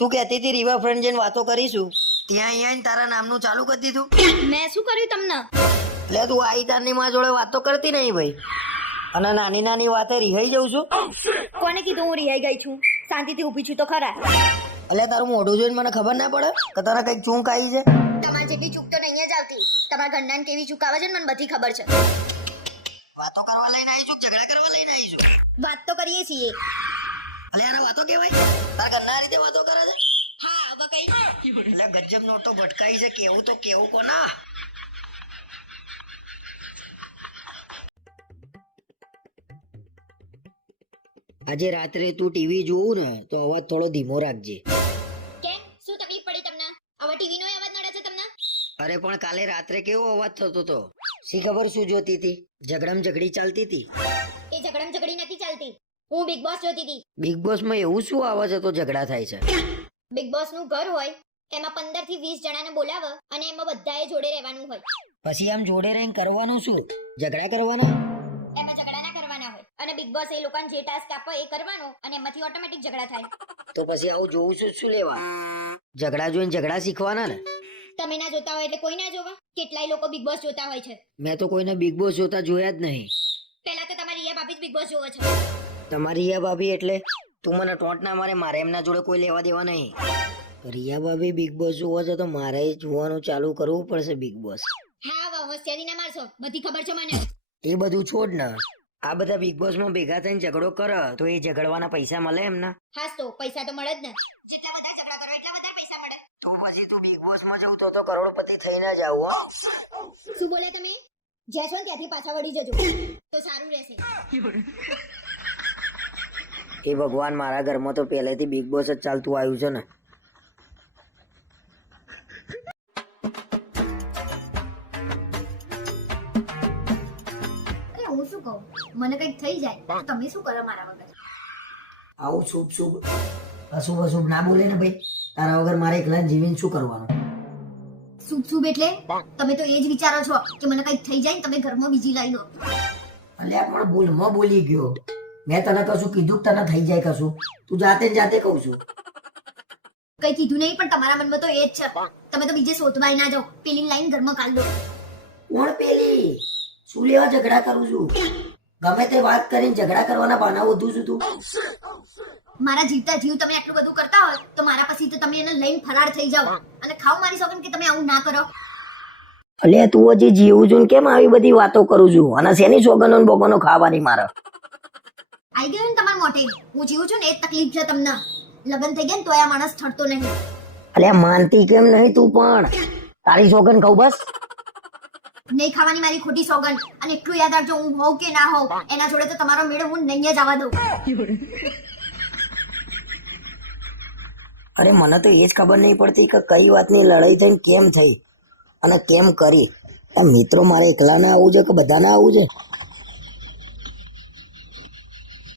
તું કહેતી હતી રિવરફ્રન્ટ જઈને વાતો કરીશું, ત્યાં અહીંયા આવીને તારા નામનું ચાલુ કરી દીધું. મેં શું કર્યું તમને? એટલે તું આઈ તારની માં જોડે વાતો કરતી નહીં ભાઈ, અને નાની નાની વાતે રિહાઈ જઉં છું. કોને કીધું હું રિહાઈ ગઈ છું? શાંતિથી ઊભી છું તો ખરા. એટલે તારું મોઢું જોઈને મને ખબર ના પડે કે તારા કઈક ચૂંક આવી છે. તમારી જેટલી ચૂક તો નહીં જ આવતી. તમારા ઘરનાને કેવી ચૂક આવે છે ને મને બધી ખબર છે. વાતો કરવા લઈને આવીશું, ઝઘડા કરવા લઈને આવીશું. વાત તો કરીએ છીએ. એટલે આને વાતો કહેવાય? તારા ઘરના આ રીતે વાતો કરે છે? હા હવે કઈ એટલે ગજબ નો તો ભટકાઈ છે, કેવું તો કેવું કોના. આજે રાત્રે તું ટીવી જોવું ને તો અવાજ થોડો ધીમો રાખજે. કેમ? શું તકલીફ પડી તમને? હવે ટીવી નો અવાજ નડે છે તમને? અરે પણ કાલે રાત્રે કેવો અવાજ થતો હતો, શી ખબર શું જોતી હતી? ઝઘડમ ઝઘડી ચાલતી હતી. એ ઝઘડમ ઝઘડી નથી ચાલતી, હું બિગ બોસ જોતી હતી. બિગ બોસ માં એવું શું આવે છે તો ઝઘડા થાય છે? બિગ બોસ નું ઘર હોય એમાં 15 થી 20 જણાને બોલાવે અને એમાં બધાએ જોડે રહેવાનું હોય. પછી આમ જોડે રહીને કરવાનું શું? ઝઘડા કરવાના? એમાં ઝઘડા ના કરવાના હોય અને બિગ બોસ એ લોકોને જે ટાસ્ક આપે એ કરવાનો અને એમાંથી ઓટોમેટિક ઝઘડા થાય. તો પછી આવું જોવું શું લેવા? ઝઘડા જોઈને ઝઘડા શીખવાના ને. તમે ના જોતા હોય એટલે કોઈ ના જોવા? કેટલાય લોકો બિગ બોસ જોતા હોય છે. મેં તો કોઈને બિગ બોસ જોતા જોયા જ નહીં. પહેલા તો તમારી રિયા ભાભી જ બિગ બોસ જોવે છે. તમારી રિયા ભાભી એટલે તું મને ટોન્ટ ના મારે, મારે એમના જોડે કોઈ લેવા દેવા નહીં. રિયા ભાભી બિગ બોસ જોવો છે તો મારે જોવાનું ચાલુ કરવું પડશે બિગ બોસ. હા હવે હોશિયારી ના મારશો, બધી ખબર છે મને. એ બધું છોડ ને, આ બધા બિગ બોસ માં ભેગા થઈને ઝઘડો કરે તો એ ઝઘડવાના પૈસા મળે એમના? હાસ તો પૈસા તો મળે જ ને. જેટલા બધા ઝઘડા કરો એટલા બધા પૈસા મળે. તો પછી તું બિગ બોસ માં જવું તો કરોડપતિ થઈને જ આવું. શું બોલ્યા તમે? જ્યાં છો ને ત્યાંથી પાછા વળી જજો તો સારું રહેશે. એ ભગવાન, મારા ઘરમાં તો પહેલેથી બિગ બોસ જ ચાલતું આવ્યું છે ને. હું શું કહું, મને કઈક થઈ જાય તમે શું કરો મારા વગર? આવું શુભ શુભ અશુભ અશુભ ના બોલે ને ભાઈ. તારા વગર મારે એકલા જીવીને શું કરવાનું? શુભ શુભ એટલે તમે તો એ જ વિચારો છો કે મને કઈક થઈ જાય ને તમે ઘરમાં બીજી લાવી દો. અલ્યા પણ ભૂલમાં બોલી ગયો. મેં તને કશું કીધું તને થઈ જાય કશું? તું જાતે ને જાતે કહું છું. કઈ કીધું નહીં પણ તમારા મનમાં તો એ જ છે. તમે તો બીજે શોધવાય ના જાઓ, પેલી લાઈન ઘરમાં કાઢ દો. કોણ પેલી? શું લેવા ઝઘડા કરું છું? ગમે તે વાત કરીને ઝઘડા કરવાના બહાના વધુ છું તું. મારા જીવતા જીવ તમે આટલું બધું કરતા હોય તો મારા પછી તો તમે એને લઈને ફરાર થઈ જાઓ અને ખાવ મારી સોગન કે તમે આવું ના કરો. અલ્યા તું હજી જીવું છું કેમ આવી બધી વાતો કરું છું? અને શેની સોગનો ને બોગનો ખાવાની મારે? આઈ ગયું ને તમારા મોઢે, હું જીવું છું ને એ તકલીફ છે તમને. લગ્ન થઈ ગયા ને તોય આ માણસ થડતો નહીં. અલ્યા માનતી કેમ નહીં તું પણ? તારી સોગન કહું બસ. નહીં ખાવાની મારી ખોટી સોગન. અને એટલું યાદ રાખજો, હું હોઉં કે ના હોઉં એના જોડે તો તમારો મેળો હું નહીં જ આવવા દઉં. અરે મને તો એ જ ખબર નહીં પડતી કે કઈ વાતની લડાઈ થઈ કેમ થઈ અને કેમ કરી. આ મિત્રો મારે એકલાને આવું છે કે બધાને આવું છે?